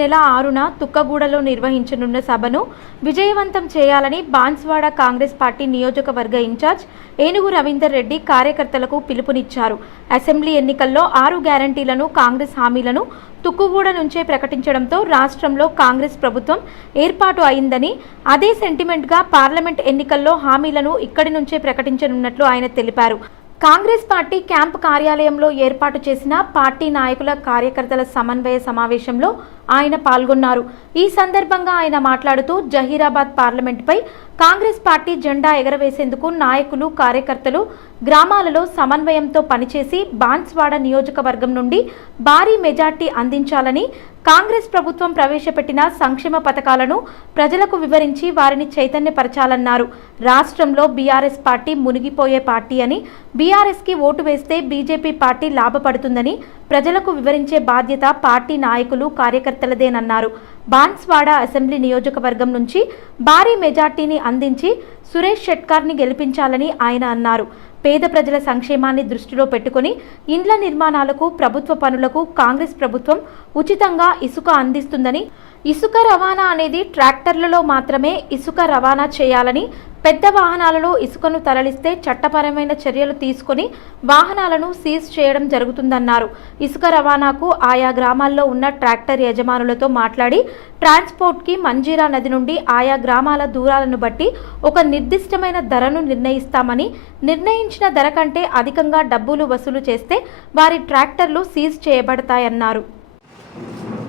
నెల ఆరున తుక్కగూడలో నిర్వహించనున్న సభను విజయవంతం చేయాలని బాన్స్వాడ కాంగ్రెస్ పార్టీ నియోజకవర్గ ఇన్ఛార్జ్ ఏనుగు రవీందర్ రెడ్డి కార్యకర్తలకు పిలుపునిచ్చారు. అసెంబ్లీ ఎన్నికల్లో ఆరు గ్యారంటీలను కాంగ్రెస్ హామీలను తుక్కుగూడ నుంచే ప్రకటించడంతో రాష్ట్రంలో కాంగ్రెస్ ప్రభుత్వం ఏర్పాటు అయిందని అదే సెంటిమెంట్గా పార్లమెంట్ ఎన్నికల్లో హామీలను ఇక్కడి నుంచే ప్రకటించనున్నట్లు ఆయన తెలిపారు. కాంగ్రెస్ పార్టీ క్యాంప్ కార్యాలయంలో ఏర్పాటు చేసిన పార్టీ నాయకుల కార్యకర్తల సమన్వయ సమావేశంలో ఆయన పాల్గొన్నారు. ఈ సందర్భంగా ఆయన మాట్లాడుతూ జహీరాబాద్ పార్లమెంటుపై కాంగ్రెస్ పార్టీ జెండా ఎగరవేసేందుకు నాయకులు కార్యకర్తలు గ్రామాలలో సమన్వయంతో పనిచేసి బాన్స్వాడ నియోజకవర్గం నుండి భారీ మెజార్టీ అందించాలని కాంగ్రెస్ ప్రభుత్వం ప్రవేశపెట్టిన సంక్షేమ పథకాలను ప్రజలకు వివరించి వారిని చైతన్యపరచాలన్నారు. రాష్ట్రంలో బీఆర్ఎస్ పార్టీ మునిగిపోయే పార్టీ అని బీఆర్ఎస్కి ఓటు వేస్తే బీజేపీ పార్టీ లాభపడుతుందని ప్రజలకు వివరించే బాధ్యత పార్టీ నాయకులు కార్యకర్తలదేనన్నారు. బాన్స్వాడ అసెంబ్లీ నియోజకవర్గం నుంచి భారీ మెజార్టీని అందించి సురేష్ షెట్కార్ని గెలిపించాలని ఆయన అన్నారు. పేద ప్రజల సంక్షేమాన్ని దృష్టిలో పెట్టుకుని ఇండ్ల నిర్మాణాలకు ప్రభుత్వ పనులకు కాంగ్రెస్ ప్రభుత్వం ఉచితంగా ఇసుక అందిస్తుందని ఇసుక రవాణా అనేది ట్రాక్టర్లలో మాత్రమే ఇసుక రవాణా చేయాలని పెద్ద వాహనాలలో ఇసుకను తరలిస్తే చట్టపరమైన చర్యలు తీసుకుని వాహనాలను సీజ్ చేయడం జరుగుతుందన్నారు. ఇసుక రవాణాకు ఆయా గ్రామాల్లో ఉన్న ట్రాక్టర్ యజమానులతో మాట్లాడి ట్రాన్స్పోర్ట్కి మంజీరా నది నుండి ఆయా గ్రామాల దూరాలను బట్టి ఒక నిర్దిష్టమైన ధరను నిర్ణయిస్తామని నిర్ణయించిన ధర కంటే అధికంగా డబ్బులు వసూలు చేస్తే వారి ట్రాక్టర్లు సీజ్ చేయబడతాయన్నారు.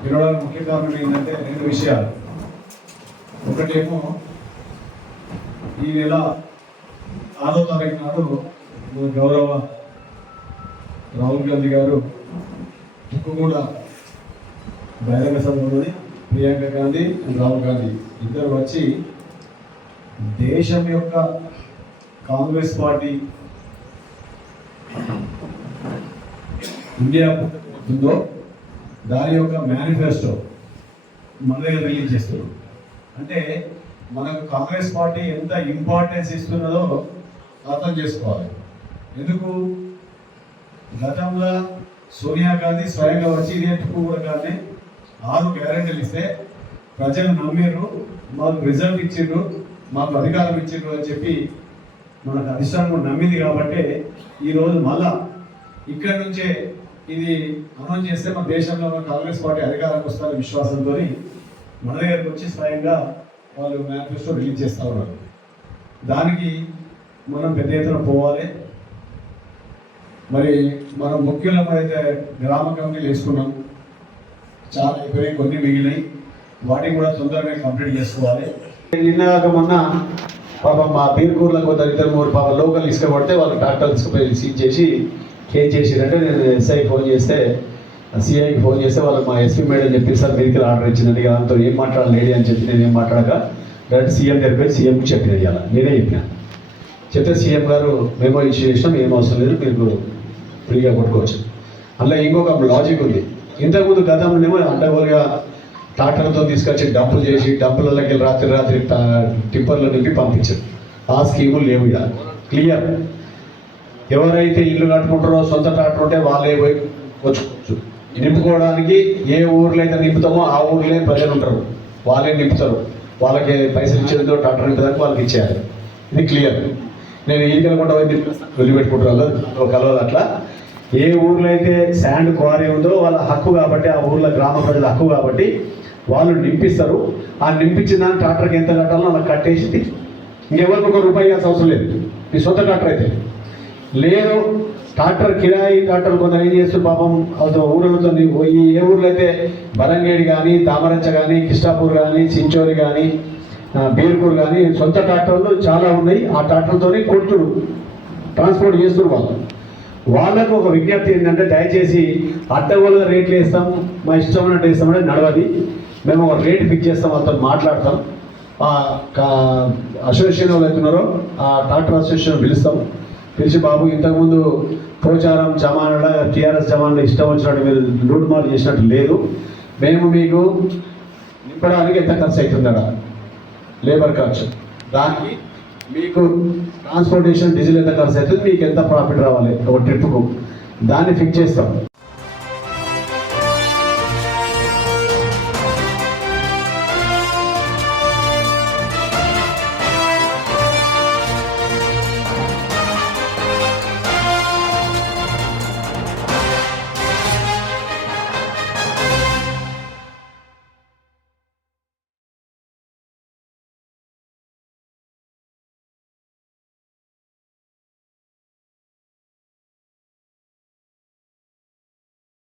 పిలవడానికి ముఖ్య కారణం ఏంటంటే రెండు విషయాలు. ఒకటేమో ఈ నెల ఆరో తారీఖు నాడు గౌరవ రాహుల్ గాంధీ గారు తుక్కుగూడ బహిరంగ సభ ఉన్నది. ప్రియాంక గాంధీ అండ్ రాహుల్ గాంధీ ఇద్దరు వచ్చి దేశం యొక్క కాంగ్రెస్ పార్టీ ఇండియా ఉందో దాని యొక్క మేనిఫెస్టో మన దగ్గర రిలీజ్ అంటే మనకు కాంగ్రెస్ పార్టీ ఎంత ఇంపార్టెన్స్ ఇస్తున్నదో అర్థం చేసుకోవాలి. ఎందుకు? గతంలో సోనియా గాంధీ స్వయంగా వచ్చి ఇదే కూడా ఆరు గ్యారెంటీలు ఇస్తే ప్రజలు నమ్మిర్రు మాకు రిజల్ట్ ఇచ్చిండ్రు మాకు అధికారం ఇచ్చిండ్రు అని చెప్పి మనకు అధిష్టానం నమ్మింది కాబట్టి ఈరోజు మళ్ళా ఇక్కడి నుంచే ఇది అమలు చేస్తే మన దేశంలో ఉన్న కాంగ్రెస్ పార్టీ అధికారానికి వస్తారనే విశ్వాసంతో మన దగ్గరకు వచ్చి స్వయంగా వాళ్ళు మేనిఫెస్టో రిలీజ్ చేస్తూ ఉన్నారు. దానికి మనం పెద్ద ఎత్తున పోవాలి. మరి మనం ముఖ్యంగా అయితే గ్రామ కమిటీలు వేసుకున్నాం చాలా అయిపోయినాయి కొన్ని మిగిలినాయి. వాటిని కూడా తొందరగా కంప్లీట్ చేసుకోవాలి. నిన్న కాక మొన్న పాప మా బీర్కూర్లో కొంత ఇద్దరు మూడు పాప లోకల్ ఇసుక పడితే వాళ్ళు ట్రాక్టర్ పోయి సీజ్ చేసి ఏం చేసిరంటే నేను ఎస్ఐ ఫోన్ చేస్తే సిఐకి ఫోన్ చేస్తే వాళ్ళు మా ఎస్పీ మేడం చెప్పి సార్ మెడికల్ ఆర్డర్ ఇచ్చినది దాంతో ఏం మాట్లాడలేడి అని చెప్పి నేను ఏం మాట్లాడక డైరెక్ట్ సీఎం దగ్గర పోయి సీఎంకి చెప్పిన ఇవాళ నేనే చెప్పిన. చెప్తే సీఎం గారు మేమో ఇష్యూ చేసినాం ఏం అవసరం లేదు మీకు ఫ్రీగా కొట్టుకోవచ్చు. అందులో ఇంకొక లాజిక్ ఉంది. ఇంతకుముందు గతంలోనేమో అడ్డగోలుగా ట్రాక్టర్తో తీసుకొచ్చి డంపులు చేసి డంపులకి రాత్రి రాత్రి టిప్పర్లు నింపి పంపించారు. ఆ స్కీములు లేవు ఇక క్లియర్ ఎవరైతే ఇల్లు కట్టుకుంటారో సొంత ట్రాక్టర్ ఉంటే వాళ్ళే పోయి వచ్చుకోవచ్చు. నింపుకోవడానికి ఏ ఊర్లో అయితే నింపుతామో ఆ ఊర్లో ప్రజలు ఉంటారు. వాళ్ళే నింపుతారు. వాళ్ళకి పైసలు ఇచ్చేందుకు ట్రాక్టర్ నింపడానికి వాళ్ళకి ఇచ్చేయాలి. ఇది క్లియర్. నేను ఈకలు కూడా వదిలిపెట్టుకుంటాను కలవదు అట్లా. ఏ ఊర్లో అయితే శాండ్ క్వారీ ఉందో వాళ్ళ హక్కు కాబట్టి ఆ ఊర్లో గ్రామ ప్రజల హక్కు కాబట్టి వాళ్ళు నింపిస్తారు. ఆ నింపించిన దాన్ని ట్రాక్టర్కి ఎంత కట్టాలో అలా కట్టేసి ఇంకెవరికి ఒక రూపాయి అవసరం లేదు. మీ సొంత ట్రాక్టర్ అయితే. లేదు. ట్రాక్టర్ కిరాయి ట్రాక్టర్ కొందరు ఏం చేస్తారు పాపం అదో ఊళ్ళతో పోయి ఏ ఊర్లో అయితే బలంగేడి కానీ తామరంచ కానీ కిష్టాపూర్ కానీ చించోరి కానీ బీర్పూర్ కానీ సొంత ట్రాక్టర్లు చాలా ఉన్నాయి. ఆ ట్రాక్టర్తోనే కొడుతురు ట్రాన్స్పోర్ట్ చేస్తున్నారు వాళ్ళు. వాళ్ళకు ఒక విజ్ఞప్తి ఏంటంటే దయచేసి అడ్డగోలుగా రేట్లు వేస్తాం మా ఇష్టం ఉన్నట్టు వేస్తామని నడవది. మేము ఒక రేట్ ఫిక్స్ చేస్తాం వాళ్ళతో మాట్లాడతాం. ఆ కా- అసోసియేషన్ వాళ్ళు అవుతున్నారో ఆ ట్రాక్టర్ అసోసియేషన్ పిలుస్తాం. పిలిచి బాబు ఇంతకుముందు పోచారం జమానలో టీఆర్ఎస్ జమానలో ఇష్టం వచ్చినట్టు మీరు లూట్ చేసినట్టు లేదు. మేము మీకు నింపడానికి ఎంత ఖర్చు అవుతుందడా లేబర్ ఖర్చు. దానికి మీకు ట్రాన్స్పోర్టేషన్ డీజిల్ ఎంత ఖర్చు అవుతుంది? మీకు ఎంత ప్రాఫిట్ రావాలి ఒక ట్రిప్కు? దాన్ని ఫిక్స్ చేస్తాం.